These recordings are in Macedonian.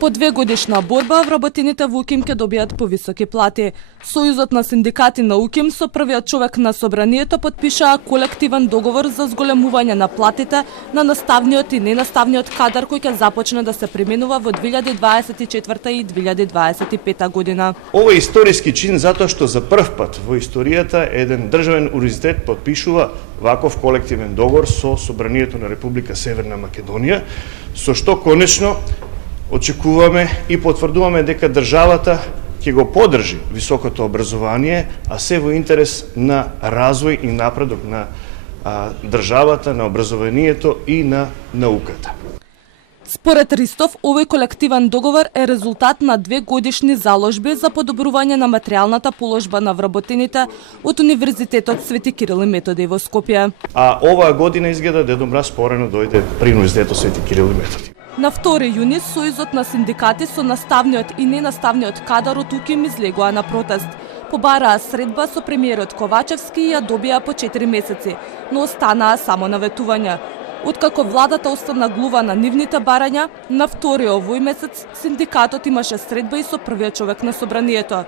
По 2-годишна борба, вработените во УКИМ ќе добијат повисоки плати. Сојузот на синдикати на УКИМ со првиот човек на собранието подпишаа колективен договор за зголемување на платите на наставниот и ненаставниот кадар кој ќе започне да се применува во 2024 и 2025 година. Ова е историски чин затоа што за прв пат во историјата еден државен универзитет подпишува ваков колективен договор со собранието на Република Северна Македонија, со што конечно очекуваме и потврдуваме дека државата ќе го поддржи високото образование, а се во интерес на развој и напредок на државата, на образованието и на науката. Според Ристов, овој колективен договор е резултат на 2-годишни заложби за подобрување на материјалната положба на вработените од Универзитетот Свети Кирил и Методи во Скопје. А оваа година изгледа Дедо Мраз порано дојде при Универзитетот Свети Кирил и Методи. На 2 јуни Сојузот на синдикати со наставниот и ненаставниот кадар од УКИМ излегоа на протест. Побараа средба со премиерот Ковачевски и ја добија по 4 месеци, но останаа само на ветувања. Откако владата остана глува на нивните барања, на 2 овој месец синдикатот имаше средба и со првиот човек на собранието.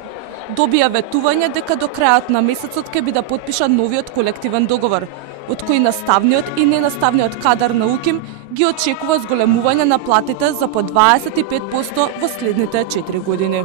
Добија ветување дека до крајот на месецот ќе биде подпишан новиот колективен договор, од кој наставниот и ненаставниот кадар на УКИМ ги очекува зголемување на платите за по 25% во следните 4 години.